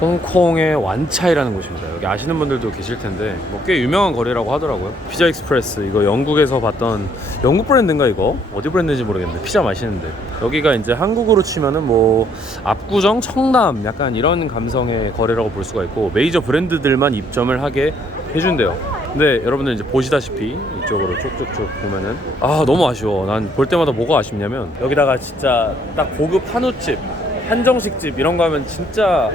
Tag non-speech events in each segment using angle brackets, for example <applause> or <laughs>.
홍콩의 완차이라는 곳입니다. 여기 아시는 분들도 계실 텐데 뭐 꽤 유명한 거리라고 하더라고요. 피자 익스프레스 이거 영국에서 봤던 영국 브랜드인가 이거 어디 브랜드인지 모르겠는데 피자 맛있는데 여기가 이제 한국으로 치면은 뭐 압구정, 청담 약간 이런 감성의 거래라고 볼 수가 있고 메이저 브랜드들만 입점을 하게 해준대요. 근데 여러분들 이제 보시다시피 이쪽으로 쭉쭉쭉 보면은 아 너무 아쉬워. 난 볼 때마다 뭐가 아쉽냐면 여기다가 진짜 딱 고급 한우집, 한정식집 이런 거 하면 진짜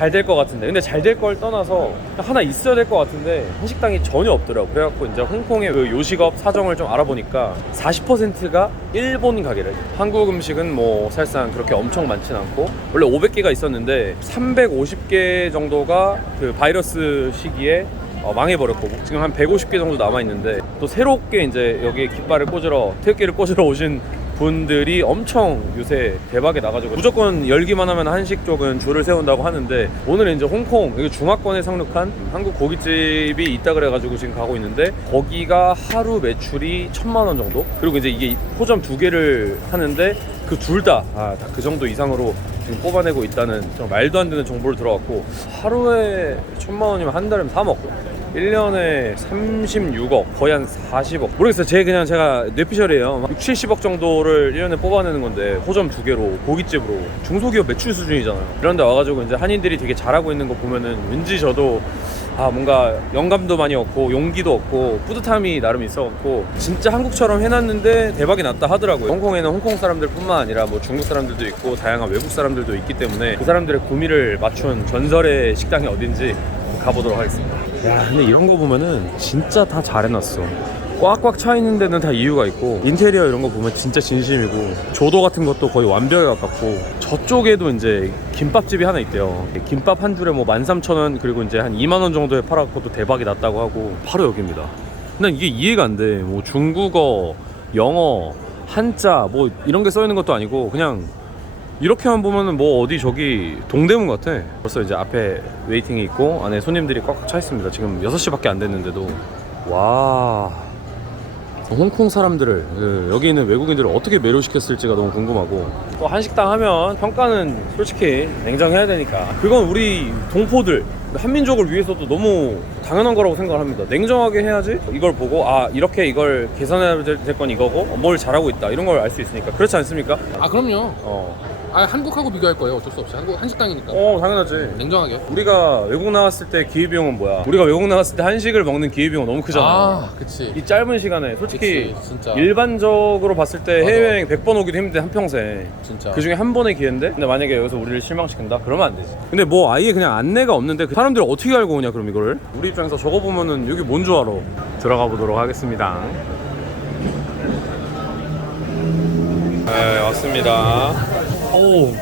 잘 될 것 같은데. 근데 잘 될 걸 떠나서 하나 있어야 될 것 같은데 한식당이 전혀 없더라고. 그래갖고 이제 홍콩의 그 요식업 사정을 좀 알아보니까 40%가 일본 가게래. 한국 음식은 뭐 사실상 그렇게 엄청 많진 않고 원래 500개가 있었는데 350개 정도가 그 바이러스 시기에 어, 망해버렸고 지금 한 150개 정도 남아있는데 또 새롭게 이제 여기에 깃발을 꽂으러 태극기를 꽂으러 오신 분들이 엄청 요새 대박이 나가지고 무조건 열기만 하면 한식 쪽은 줄을 세운다고 하는데 오늘은 이제 홍콩 여기 중화권에 상륙한 한국 고깃집이 있다 그래가지고 지금 가고 있는데 거기가 하루 매출이 천만 원 정도? 그리고 이제 이게 호점 두 개를 하는데 그 둘 다 아, 다그 정도 이상으로 지금 뽑아내고 있다는 좀 말도 안 되는 정보를 들어왔고 하루에 천만 원이면 한 달이면 3억 1년에 36억 거의 한 40억. 모르겠어요. 제 그냥 제가 뇌피셜이에요. 6, 70억 정도를 1년에 뽑아내는 건데 호점 두 개로 고깃집으로. 중소기업 매출 수준이잖아요. 이런 데 와가지고 이제 한인들이 되게 잘하고 있는 거 보면은 왠지 저도 아 뭔가 영감도 많이 얻고 용기도 얻고 뿌듯함이 나름 있어갖고 진짜 한국처럼 해놨는데 대박이 났다 하더라고요. 홍콩에는 홍콩 사람들뿐만 아니라 뭐 중국 사람들도 있고 다양한 외국 사람들도 있기 때문에 그 사람들의 구미를 맞춘 전설의 식당이 어딘지 가보도록 하겠습니다. 야 근데 이런 거 보면은 진짜 다 잘 해놨어. 꽉꽉 차 있는 데는 다 이유가 있고 인테리어 이런 거 보면 진짜 진심이고 조도 같은 것도 거의 완벽에 가깝고 저쪽에도 이제 김밥집이 하나 있대요 김밥 한 줄에 뭐 13,000원 그리고 이제 한 2만 원 정도에 팔았고 또 대박이 났다고 하고 바로 여기입니다 난 이게 이해가 안 돼 뭐 중국어 영어 한자 뭐 이런 게 써 있는 것도 아니고 그냥 이렇게만 보면은 뭐 어디 저기 동대문 같아. 벌써 이제 앞에 웨이팅이 있고 안에 손님들이 꽉꽉 차 있습니다. 지금 6시밖에 안 됐는데도 와. 홍콩 사람들을 그 여기 있는 외국인들을 어떻게 매료시켰을지가 너무 궁금하고. 또 한식당 하면 평가는 솔직히 냉정해야 되니까. 그건 우리 동포들 한민족을 위해서도 너무 당연한 거라고 생각을 합니다. 냉정하게 해야지 이걸 보고 아 이렇게 이걸 개선해야 될 건 이거고 뭘 잘하고 있다. 이런 걸 알 수 있으니까. 그렇지 않습니까? 아 그럼요. 어, 아 한국하고 비교할 거예요. 어쩔 수 없이 한국 한식당이니까. 어 당연하지 냉정하게. 우리가 외국 나갔을 때 기회비용은 뭐야? 우리가 외국 나갔을 때 한식을 먹는 기회비용 너무 크잖아. 아 그치. 이 짧은 시간에 솔직히 그치, 진짜. 일반적으로 봤을 때 맞아. 해외여행 100번 오기도 힘든데 한 평생 진짜. 그 중에 한 번의 기회인데 근데 만약에 여기서 우리를 실망시킨다? 그러면 안 되지 근데 뭐 아예 그냥 안내가 없는데 그 사람들이 어떻게 알고 오냐 그럼 이거를 우리 입장에서 저거 보면은 여기 뭔 줄 알아 들어가 보도록 하겠습니다 네 왔습니다 오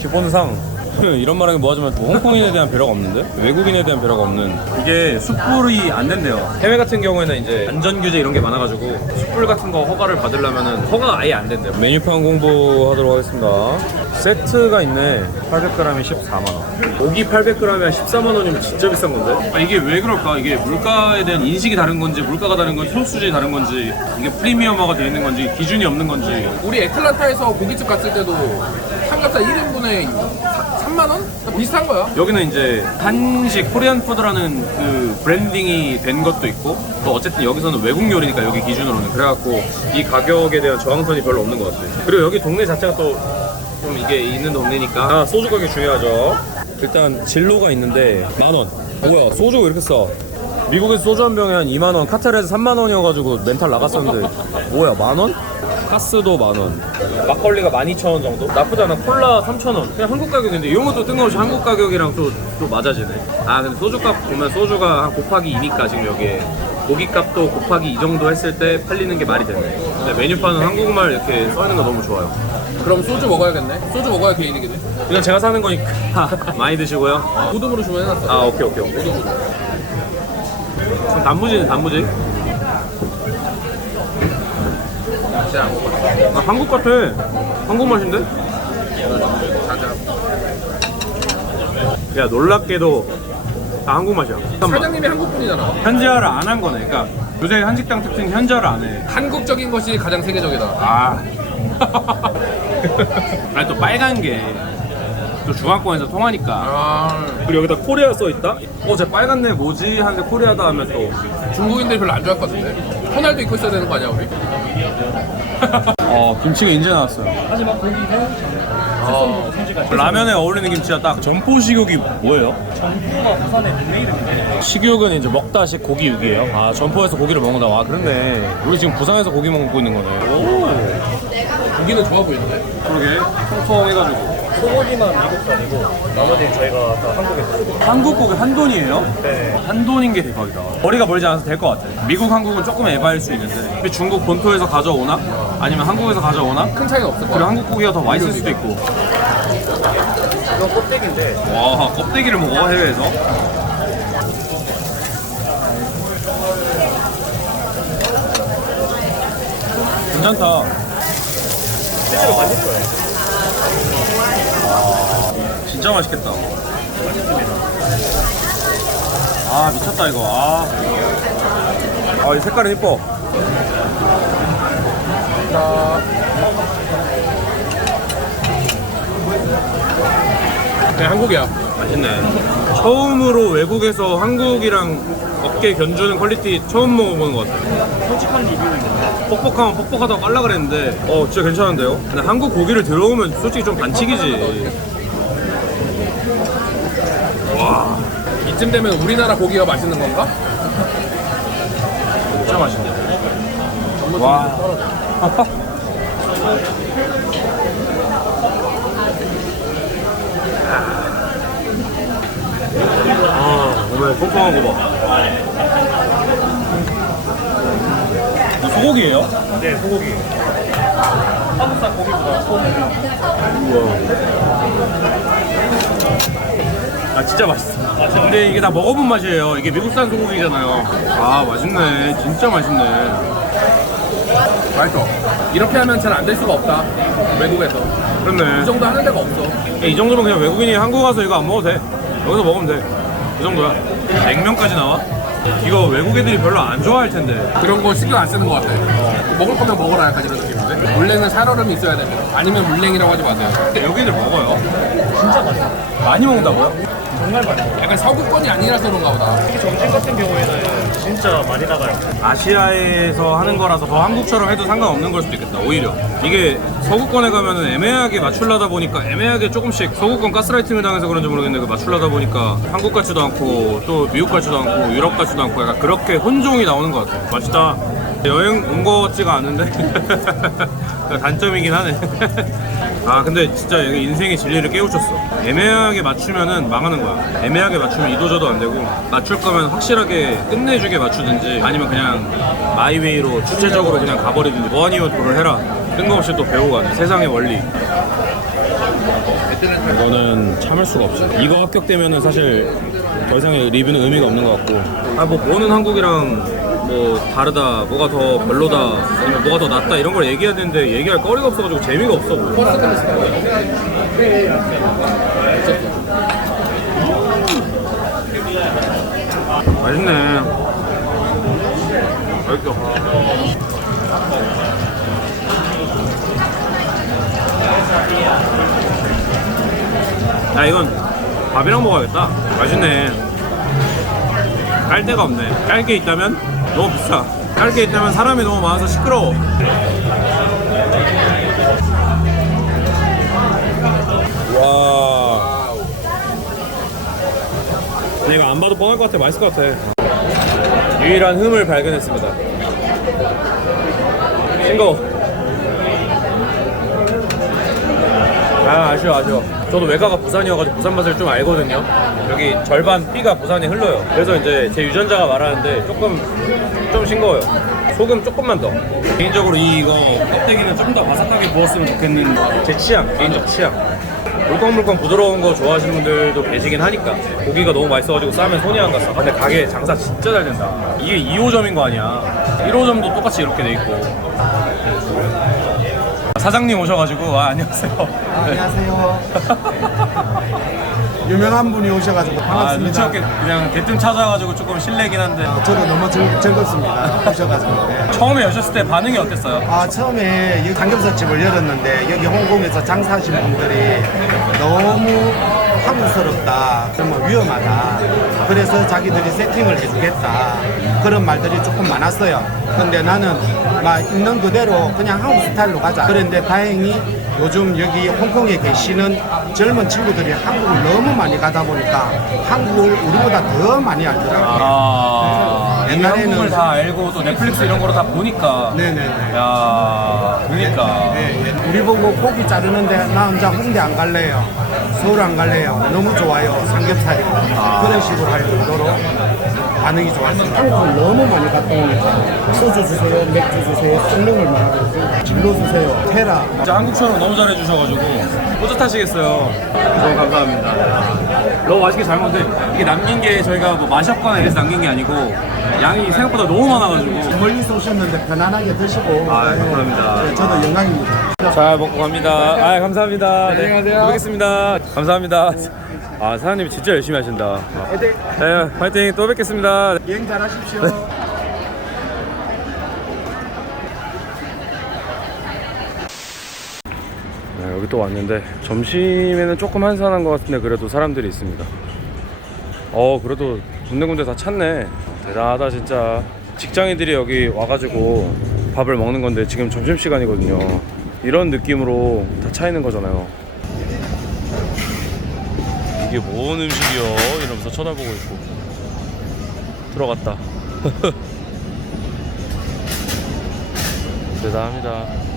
기본상 이런 말하기 뭐하지만 뭐 홍콩인에 대한 배려가 없는데? 외국인에 대한 배려가 없는. 이게 숯불이 안 된대요. 해외 같은 경우에는 이제 안전 규제 이런 게 많아가지고 숯불 같은 거 허가를 받으려면은 허가가 아예 안 된대요. 메뉴판 공부하도록 하겠습니다. 세트가 있네. 800g에 14만원. 고기 800g에 14만원이면 진짜 비싼 건데? 아 이게 왜 그럴까? 이게 물가에 대한 인식이 다른 건지 물가가 다른 건지 소수지 다른 건지 이게 프리미엄화가 되어 있는 건지 기준이 없는 건지. 우리 애틀란타에서 고깃집 갔을 때도 삼겹살 1인분에 3만 원? 비슷한 거야. 여기는 이제 한식 코리안 푸드라는 그 브랜딩이 된 것도 있고 또 어쨌든 여기서는 외국 요리니까 여기 기준으로는 그래갖고 이 가격에 대한 저항선이 별로 없는 것 같아요 그리고 여기 동네 자체가 또 좀 이게 있는 동네니까 아 소주 가격 중요하죠 일단 진로가 있는데 만 원 뭐야 소주가 왜 이렇게 싸 미국에서 소주 한 병에 한 2만 원, 카타르에서 3만 원이어가지고 멘탈 나갔었는데 뭐야 만 원? 가스도 만 원. 막걸리가 12,000원 정도? 나쁘지 않아. 콜라 3,000원. 그냥 한국 가격인데 이런 것도 뜬금없이 한국 가격이랑 또, 또 맞아지네. 아 근데 소주값 보면 소주가 한 곱하기 2니까 지금 여기에 고기값도 곱하기 이 정도 했을 때 팔리는 게 말이 되네. 근데 메뉴판은 한국말 이렇게 써있는 거 너무 좋아요. 그럼 소주 먹어야겠네. 소주 먹어야 개인이겠네. 이건 제가 사는 거니까 <laughs> 많이 드시고요. 모듬으로 주문 해놨어. 아 오케이 오케이 오케이. 그럼 단무지는 단무지. 진짜 안 먹어. 아 한국 같아. 한국 맛인데? 야 놀랍게도 다 한국 맛이야. 잠깐만. 사장님이 한국 분이잖아. 현지화를 안 한 거네. 그러니까 요새 한식당 특징 현지화를 안 해. 한국적인 것이 가장 세계적이다. 아. <laughs> 아니 또 빨간 게. 또또 중앙권에서 통하니까. 아 그리고 여기다 코리아 써 있다. 어, 제 빨간 내 뭐지? 하는데 코리아다 하면 또. 중국인들이 별로 안 좋아할 것 같은데 호날두 입고 있어야 되는 거 아니야 우리? <laughs> 어, 김치가 이제 나왔어요. 하지만 고기는 어. 손질까지 라면에 어울리는 김치가 딱 전포 식욕이 뭐예요? 전부가 부산의 닉네임인데 식욕은 이제 먹다식 고기 육이에요. 아 전포에서 고기를 먹는다. 와 그런데 우리 지금 부산에서 고기 먹고 있는 거네. 오 고기는 좋아 보이는데 그러게 통통해가지고. 소고기만 미국산이고 나머지는 저희가 다 한국에서 한국 고기 한 돈이에요? 네. 한 돈인 게 대박이다. 거리가 멀지 않아서 될 것 같아. 미국 한국은 조금 에바일 수 있는데 중국 본토에서 가져오나? 아니면 한국에서 가져오나? 큰 차이는 없을 그리고 거야 한국 고기가 더 맛있을 수도 있고. 이건 껍데기인데 와 껍데기를 먹어 해외에서? 괜찮다. 실제로 맛있어요 진짜 맛있겠다. 아 미쳤다 이거. 아. 아, 이 색깔은 이뻐. 그냥 한국이야 맛있네. 처음으로 외국에서 한국이랑 어깨 견주는 퀄리티 처음 먹어보는 것 같아요. 솔직한 리뷰입니다 뻑뻑하면 뻑뻑하다고 깔라 그랬는데, 어, 진짜 괜찮은데요? 근데 한국 고기를 들어오면 솔직히 좀 반칙이지. 와, 이쯤 되면 우리나라 고기가 맛있는 건가? 진짜 맛있네. 와. <laughs> 아, 오늘 통통한 거 봐. 이거 소고기예요? 네 소고기 한국산 고기보다 소고기 우와. 아 진짜 맛있어. 근데 이게 다 먹어본 맛이에요. 이게 미국산 소고기잖아요. 아 맛있네. 진짜 맛있네. 맛있어 이렇게 하면 잘 안 될 수가 없다 외국에서 이 그렇네. 정도 하는 데가 없어 이 정도면 그냥 외국인이 한국 와서 이거 안 먹어도 돼. 여기서 먹으면 돼. 이 정도야. 냉면까지 나와? 이거 외국 애들이 별로 안 좋아할 텐데. 그런 거 신경 안 쓰는 것 같아 먹을 거면 먹어라 약간 이런 느낌인데? 물냉은 살얼음이 있어야 됩니다. 아니면 물냉이라고 하지 마세요. 근데 여기 애들 먹어요. 진짜 맛있어요 많이 먹는다고요? 정말 맛있어요 약간 서구권이 아니라서 그런가 보다. 특히 점심 같은 경우에는 진짜 많이 나가요. 아시아에서 하는 거라서 더 한국처럼 해도 상관없는 걸 수도 있겠다 오히려. 이게 서구권에 가면은 애매하게 맞추려다 보니까 애매하게 조금씩 서구권 가스라이팅을 당해서 그런지 모르겠는데 그 맞추려다 보니까 한국 같지도 않고 또 미국 같지도 않고 유럽 같지도 않고 약간 그렇게 혼종이 나오는 것 같아 맛있다 여행 온 거 같지가 않은데? <laughs> 단점이긴 하네. <laughs> 아 근데 진짜 여기 인생의 진리를 깨우쳤어. 애매하게 맞추면은 망하는 거야. 애매하게 맞추면 이도저도 안 되고 맞출 거면 확실하게 끝내주게 맞추든지 아니면 그냥 마이웨이로 주체적으로 그냥 가버리든지 뭐 아니면 도를 해라. 뜬금없이 또 배우고 가네. 세상의 원리. 이거는 참을 수가 없어 이거 합격되면은 사실 더 이상의 리뷰는 의미가 없는 것 같고. 아 뭐 뭐는 한국이랑 뭐 다르다 뭐가 더 별로다 아니면 뭐가 더 낫다 이런 걸 얘기해야 되는데 얘기할 거리가 없어가지고 재미가 없어. 맛있네. 맛있어. 야 이건 밥이랑 먹어야겠다. 맛있네. 깔 데가 없네. 깔 게 있다면 너무 비싸. 깔게 있다면 사람이 너무 많아서 시끄러워. 와 이거 안 봐도 뻔할 것 같아. 맛있을 것 같아. 유일한 흠을 발견했습니다. 싱거워 아 아쉬워 아쉬워 저도 외가가 부산이어가지고 부산 맛을 좀 알거든요. 여기 절반 B가 부산에 흘러요. 그래서 이제 제 유전자가 말하는데 조금 좀 싱거워요. 소금 조금만 더. 개인적으로 이 이거 껍데기는 좀 더 바삭하게 구웠으면 좋겠는 제 취향 개인적 취향. 물컹물컹 부드러운 거 좋아하시는 분들도 계시긴 하니까. 고기가 너무 맛있어가지고 싸면 손이 안 갔어. 근데 가게 장사 진짜 잘 된다. 이게 2호점인 거 아니야. 1호점도 똑같이 이렇게 돼 있고 사장님 오셔가지고 아, 안녕하세요. 안녕하세요. <laughs> 유명한 분이 오셔가지고 아, 눈치 반갑습니다. 없게 그냥 대뜸 찾아가지고 조금 실례긴 한데 저도 너무 즐, 즐겁습니다. 오셔가지고. 네. 처음에 여셨을 때 반응이 어땠어요? 아 처음에 이 삼겹살집을 열었는데 여기 홍콩에서 장사하신 분들이 너무 한국스럽다, 정말 위험하다. 그래서 자기들이 세팅을 해주겠다 그런 말들이 조금 많았어요. 근데 나는 막 있는 그대로 그냥 한국 스타일로 가자. 그런데 다행히 요즘 여기 홍콩에 계시는 젊은 친구들이 한국을 너무 많이 가다 보니까 한국을 우리보다 더 많이 알더라고요. 아, 옛날에는- 옛날에는 다 알고 또 넷플릭스 이런 거로 다 보니까 네네네. 야, 그러니까 예, 예. 우리 보고 고기 자르는데 나 혼자 홍대 안 갈래요. 서울 안 갈래요. 너무 좋아요. 삼겹살이. 그런 식으로 할 정도로 반응이 좋았어요. 한국을 너무 많이 갔다 오니까 소주 주세요, 맥주 주세요, 썰렁을 말하고 진로 주세요, 테라. 진짜 한국 촬영 너무 잘해주셔가지고 뿌듯하시겠어요. 너무 감사합니다. 너무 맛있게 잘 먹는데 이게 남긴 게 저희가 뭐 마셨거나 이래서 남긴 게 아니고 양이 생각보다 너무 많아가지고 멀리서 오셨는데 편안하게 드시고. 아, 감사합니다. 네, 저도 영광입니다. 잘 먹고 갑니다. 아 감사합니다. 네, 안녕하세요. 뵙겠습니다. 감사합니다. 아 사장님 진짜 열심히 하신다. 아, 네, 파이팅 또 뵙겠습니다. 여행 잘하십시오. 네, 여기 또 왔는데 점심에는 조금 한산한 것 같은데 그래도 사람들이 있습니다. 어 그래도 군데군데 다 찼네. 대단하다 진짜. 직장인들이 여기 와가지고 밥을 먹는 건데 지금 점심 시간이거든요. 이런 느낌으로 다차 있는 거잖아요. 이게 뭔 음식이요? 이러면서 쳐다보고 있고 들어갔다. <laughs> 대단합니다.